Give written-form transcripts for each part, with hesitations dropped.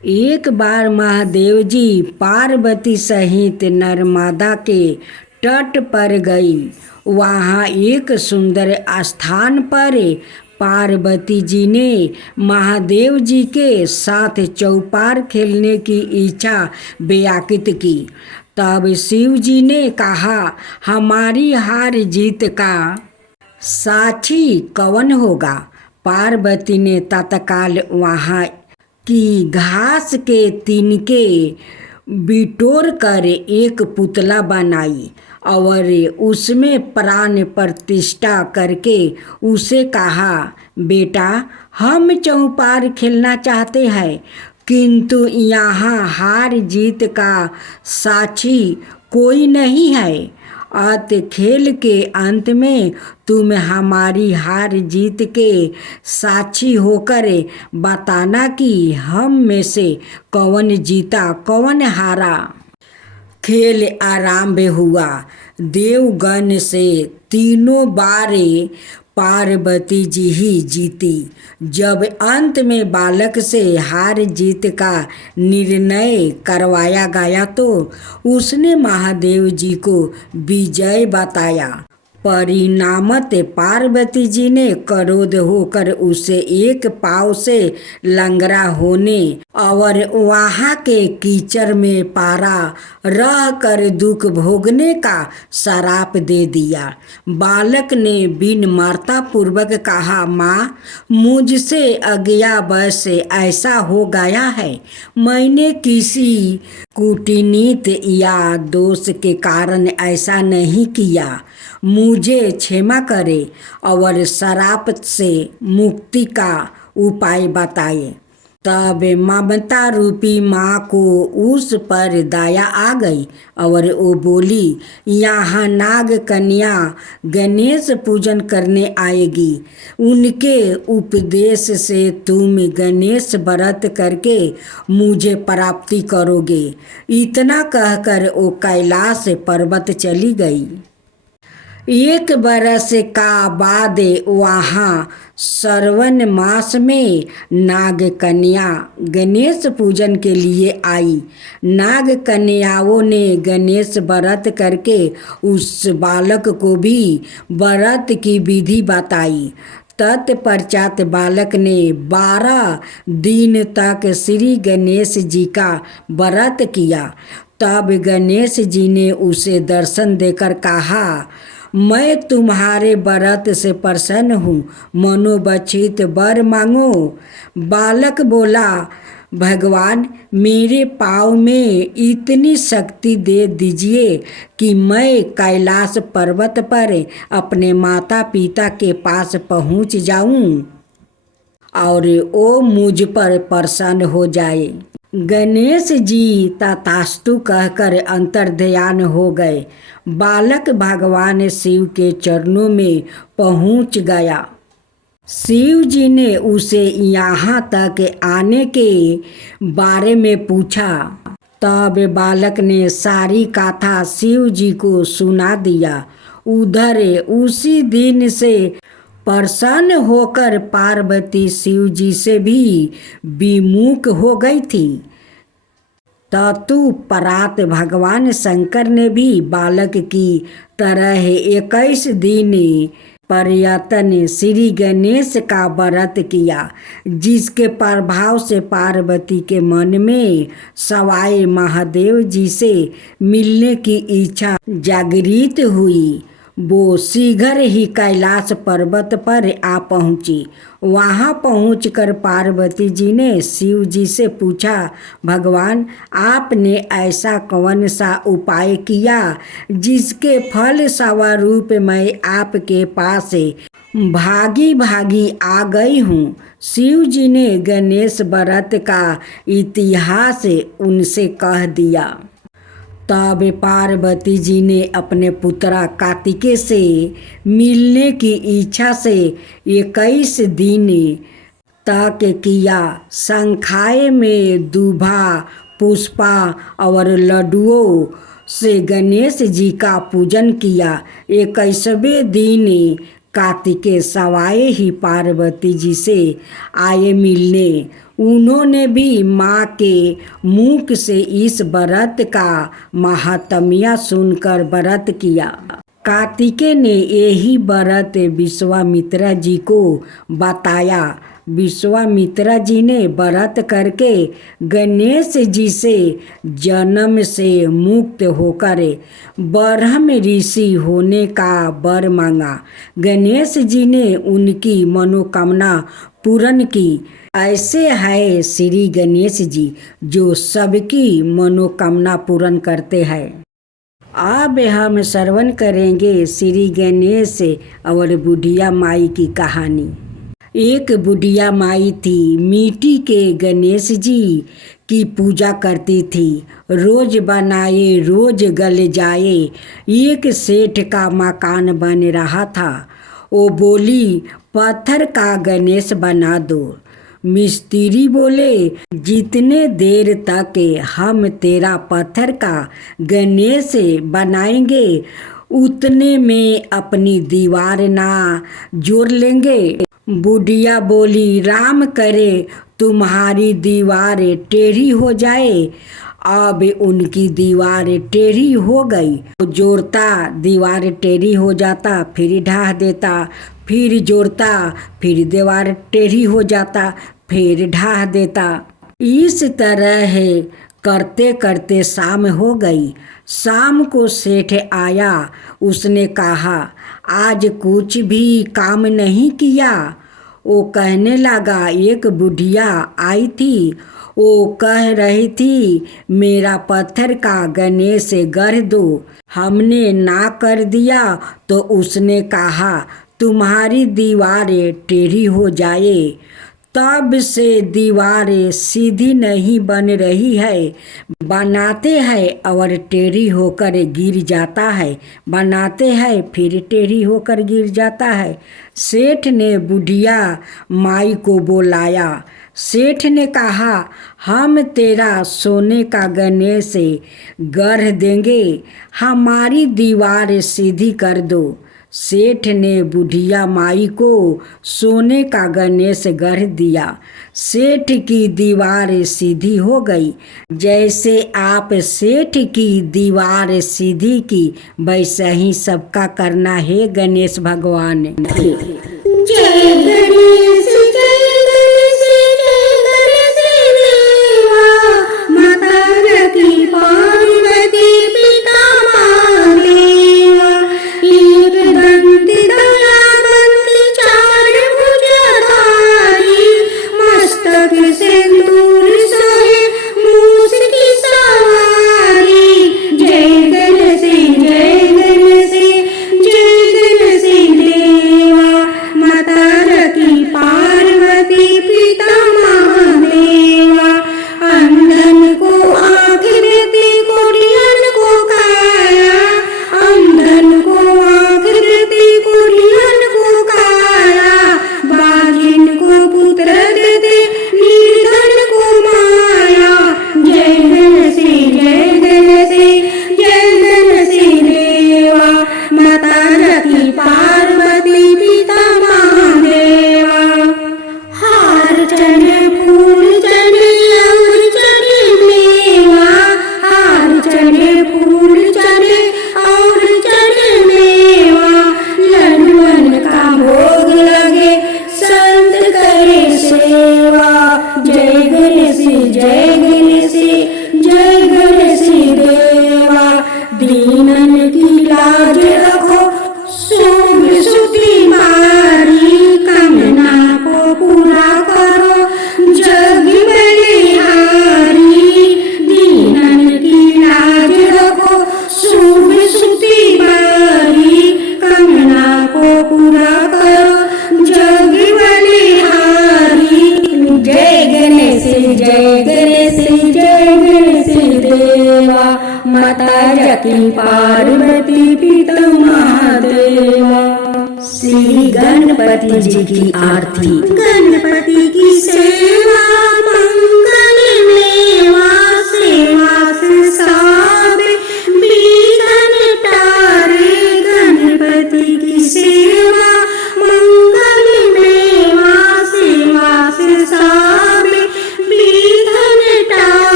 एक बार महादेव जी पार्वती सहित नर्मदा के तट पर गई। वहाँ एक सुंदर स्थान पर पार्वती जी ने महादेव जी के साथ चौपार खेलने की इच्छा व्याकृत की। तब शिव जी ने कहा, हमारी हार जीत का साक्षी कौन होगा? पार्वती ने तत्काल वहाँ की घास के तिनके बिटोर कर एक पुतला बनाई और उसमें प्राण प्रतिष्ठा करके उसे कहा, बेटा, हम चौपार खेलना चाहते हैं, किंतु यहाँ हार जीत का साक्षी कोई नहीं है। अत खेल के अंत में तुम हमारी हार जीत के साक्षी होकर बताना कि हम में से कौन जीता कौन हारा। खेल आरंभ हुआ। देवगण से तीनों बार पार्वती जी ही जीती। जब अंत में बालक से हार जीत का निर्णय करवाया गया तो उसने महादेव जी को विजय बताया। परिणामत पार्वती जी ने क्रोध होकर उसे एक पाँव से लंगड़ा होने और वहाँ के कीचड़ में पारा रह कर दुख भोगने का श्राप दे दिया। बालक ने विनम्रता पूर्वक कहा, माँ, मुझसे अज्ञावश ऐसा हो गया है। मैंने किसी कूटनीति या दोष के कारण ऐसा नहीं किया। मुझे क्षमा करे और श्राप से मुक्ति का उपाय बताए। तब ममता रूपी माँ को उस पर दया आ गई और वो बोली, यहाँ नाग कन्या गणेश पूजन करने आएगी। उनके उपदेश से तुम गणेश व्रत करके मुझे प्राप्ति करोगे। इतना कहकर वो कैलाश पर्वत चली गई। एक बरस का बाद वहाँ श्रवण मास में नाग कन्या गणेश पूजन के लिए आई। नाग कन्याओं ने गणेश व्रत करके उस बालक को भी व्रत की विधि बताई। तत्पश्चात बालक ने 12 दिन तक श्री गणेश जी का व्रत किया। तब गणेश जी ने उसे दर्शन देकर कहा, मैं तुम्हारे व्रत से प्रसन्न हूँ, मनोवांछित वर मांगो। बालक बोला, भगवान, मेरे पाँव में इतनी शक्ति दे दीजिए कि मैं कैलाश पर्वत पर अपने माता पिता के पास पहुँच जाऊँ और वो मुझ पर प्रसन्न हो जाए। गणेश जी तथास्तु कहकर अंतर्ध्यान हो गए। बालक भगवान शिव के चरणों में पहुंच गया। शिव जी ने उसे यहाँ तक आने के बारे में पूछा। तब बालक ने सारी कथा शिव जी को सुना दिया। उधर उसी दिन से प्रसन्न होकर पार्वती शिव जी से भी विमुख हो गई थी। तत्पश्चात भगवान शंकर ने भी बालक की तरह 21 दिन पर्यटन श्री गणेश का व्रत किया, जिसके प्रभाव से पार्वती के मन में सवाई महादेव जी से मिलने की इच्छा जागृत हुई। वो शीघ्र ही कैलाश पर्वत पर आ पहुंची। वहां पहुंचकर पार्वती जी ने शिव जी से पूछा, भगवान, आपने ऐसा कौन सा उपाय किया जिसके फल स्वरूप मैं आपके पास भागी भागी आ गई हूँ? शिव जी ने गणेश व्रत का इतिहास उनसे कह दिया। तब पार्वती जी ने अपने पुत्र कार्तिकेय से मिलने की इच्छा से 21 दिन तक किया। संख्याए में दूभा, पुष्पा और लड्डुओं से गणेश जी का पूजन किया। 21वें दिन कार्तिकेय सवाए ही पार्वती जी से आए मिलने। उन्होंने भी माँ के मुख से इस व्रत का महात्म्य सुनकर व्रत किया। कार्तिकेय ने यही व्रत विश्वामित्र जी को बताया। विश्वामित्र जी ने व्रत करके गणेश जी से जन्म से मुक्त होकर ब्रह्म ऋषि होने का वर मांगा। गणेश जी ने उनकी मनोकामना पूर्ण की। ऐसे है श्री गणेश जी जो सबकी मनोकामना पूर्ण करते हैं। अब हम श्रवण करेंगे श्री गणेश और बुढ़िया माई की कहानी। एक बुढ़िया माई थी, मिट्टी के गणेश जी की पूजा करती थी। रोज बनाए रोज गल जाए। एक सेठ का मकान बन रहा था। वो बोली, पत्थर का गणेश बना दो। मिस्त्री बोले, जितने देर तक हम तेरा पत्थर का गणेश बनाएंगे उतने में अपनी दीवार ना जोड़ लेंगे। बुढ़िया बोली, राम करे तुम्हारी दीवार टेढ़ी हो जाए। अब उनकी दीवार टेढ़ी हो गई। जोड़ता दीवार टेढ़ी हो जाता, फिर ढाह देता, फिर जोड़ता, फिर दीवार टेढ़ी हो जाता, फिर ढाह देता। इस तरह करते करते शाम हो गई। शाम को सेठ आया। उसने कहा, आज कुछ भी काम नहीं किया। वो कहने लगा, एक बुढ़िया आई थी। वो कह रही थी, मेरा पत्थर का गणेश गढ़ दो। हमने ना कर दिया तो उसने कहा, तुम्हारी दीवार टेढ़ी हो जाए। तब से दीवार सीधी नहीं बन रही है। बनाते हैं और टेढ़ी होकर गिर जाता है, बनाते हैं फिर टेढ़ी होकर गिर जाता है। सेठ ने बुढ़िया माई को बुलाया। सेठ ने कहा, हम तेरा सोने का गणेश गढ़ देंगे, हमारी दीवार सीधी कर दो। सेठ ने बुढ़िया माई को सोने का गणेश गढ़ दिया। सेठ की दीवार सीधी हो गई। जैसे आप सेठ की दीवार सीधी की, वैसे ही सबका करना है गणेश भगवान। जय गणेश जय गणेश जय गणेश देवा, माता रखी पार्वती पिता महादेवा। एक दंत दयावंत चार भुजधारी, मस्तक सिंदूर सोहे मूस की सवारी। जय गणेश जय गणेश जय गणेश देवा, माता रखी पार्वती पिता महादेवा। अंधन को आँख देते कोढ़ियन को काया, अंधन को आँख देते कोढ़ियन को काया। बाजिन को पुत्र देते निर्धन को माया। जय गणेश जय गणेश जय गणेश देवा, माता रखी पार्वती पिता महादेवा। हार चढ़े फूल चढ़े और चढ़े मेवा, हार चढ़े फूल चढ़े और चढ़े मेवा। लड्डुअन का भोग लगे संत करे सेवा। जय गणेश जय गणेश जय गणेश देवा, दीनन की लाज रखो शोभ सुती मारी। कामना को पूरा करो जग बलिहारी, दीनन की लाज रखो शुभ सुती मारी। कामना को पूरा करो जग बलिहारी। जय गणेश जय गणेश जय गणेश देवा, माता रखी पार्वती पिता महादेवा। श्री गणपति जी की आरती। गणपति की सेवा मंगल मेवा, सेवा से साबे विघ्न टारे। गणपति की सेवा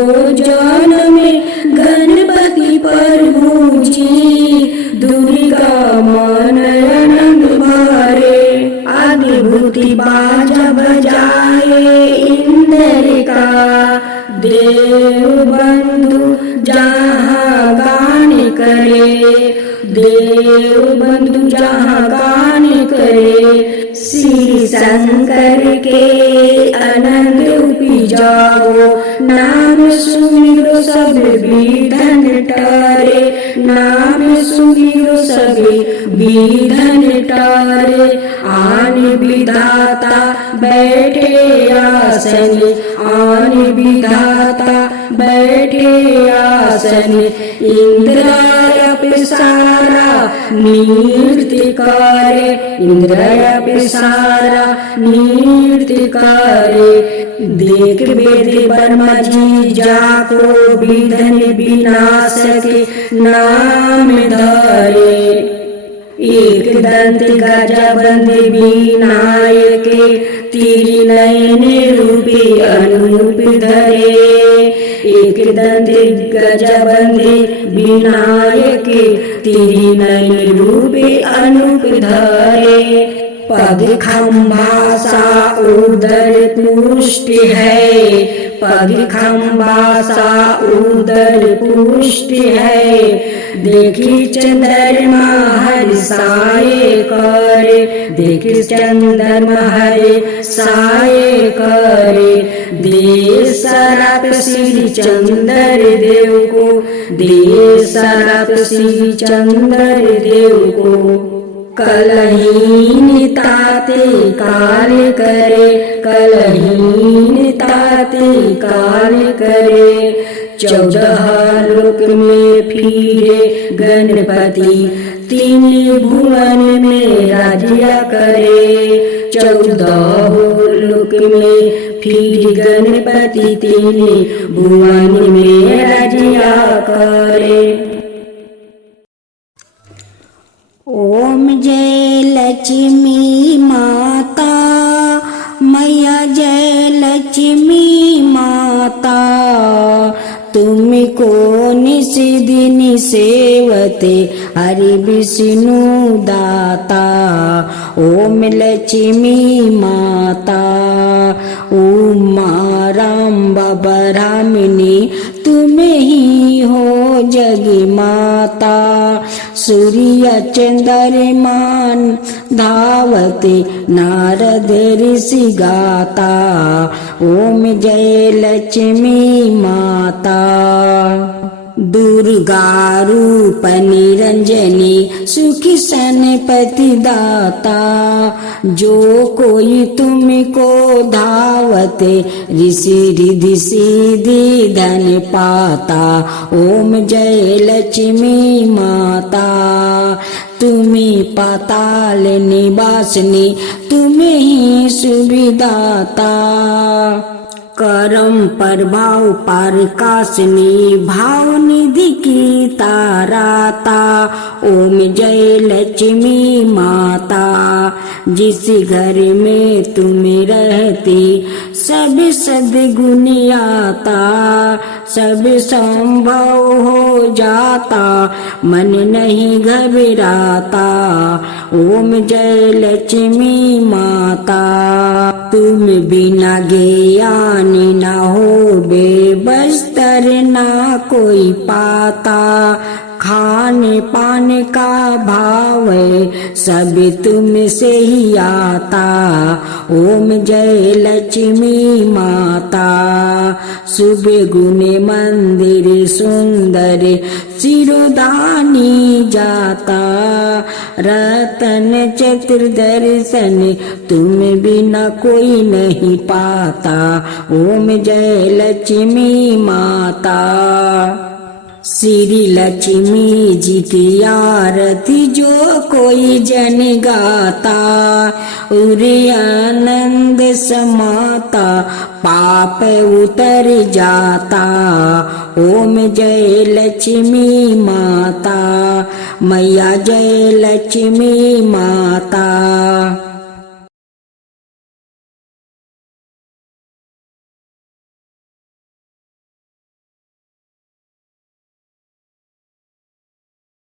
जन में गणपति प्रभु जी, दुर्गा मन आनंद भरे। आदिभूति बाजा बजाए इंद्र का, देव बंधु जहाँ गान करे, देव बंधु जहाँ गान करे। श्री शंकर के आनंद उपजाओ, नाम सुमिरो सब विघ्न टरे, नाम सुमिरो सब विघ्न टरे। आन विधाता बैठे आसन, आन विधाता बैठे आसन। इंद्र अप्सरा नृत्य करे, इंद्र अप्सरा नृत्य करे। देख वेद ब्रह्मा जी जाको विघ्न विनाश के नाम धरे। एक दंत गजबंद विनायक, तीर नयन रूपे अनूप धरे। एक दंत गजबंद विनायक, तीर नयन रूपे अनूप धरे। पग खम्भा सा उदर पुष्ट है, पग खम्भा सा उदर पुष्ट है। देखी चंद्रमा हर्षाए करे, देखी चंद्रमा हर्षाए करे। दे शराप श्री चंद्र देव को, दे शराप श्री चंद्र देव को। कलहीन ताते काल करे, कलहीन ताते काल करे। 14 लोक में फिरे गणपति, 3 भुवन में राज्य करे। 14 लोक में फिर गणपति, 3 भुवन में राज्य करे। ओम जय लक्ष्मी माता, मैया जय लक्ष्मी माता। तुमको निस दिन सेवते हरि विष्णु दाता। ओम लक्ष्मी माता, उमा राम ब्रह्मणी, तुम ही हो जग माता। सूर्य चंद्रमान धावते नारद ऋषि गाता। ओम जय लक्ष्मी माता। दुर्गा रूप निरंजनी, सुखी सनपति दाता। जो कोई तुमको धावते, ऋषि रिधि सिद्धि धन पाता। ओम जय लक्ष्मी माता। तुम्हें पाताल निवासिनी, तुम्हें ही सुविदाता। करम प्रभाव प्रकाशनी, भाव निधि की ताराता। ओम जय लक्ष्मी माता। जिस घर में तुम रहती, सब सद्गुण आता। सब संभव हो जाता, मन नहीं घबराता। ओम जय लक्ष्मी माता। तुम बिना ज्ञान न हो बेबस्तर ना कोई पाता। खाने पाने का भाव सब तुमसे ही आता। ओम जय लक्ष्मी माता। सुबह गुने मंदिर सुंदर, सिरोधानी जाता। रतन चतुर्दर्शन, तुम बिना कोई नहीं पाता। ओम जय लक्ष्मी माता। श्री लक्ष्मी जी की आरती जो कोई जन गाता। उरे आनंद समाता, पाप उतर जाता। ओम जय लक्ष्मी माता। मैया जय लक्ष्मी माता।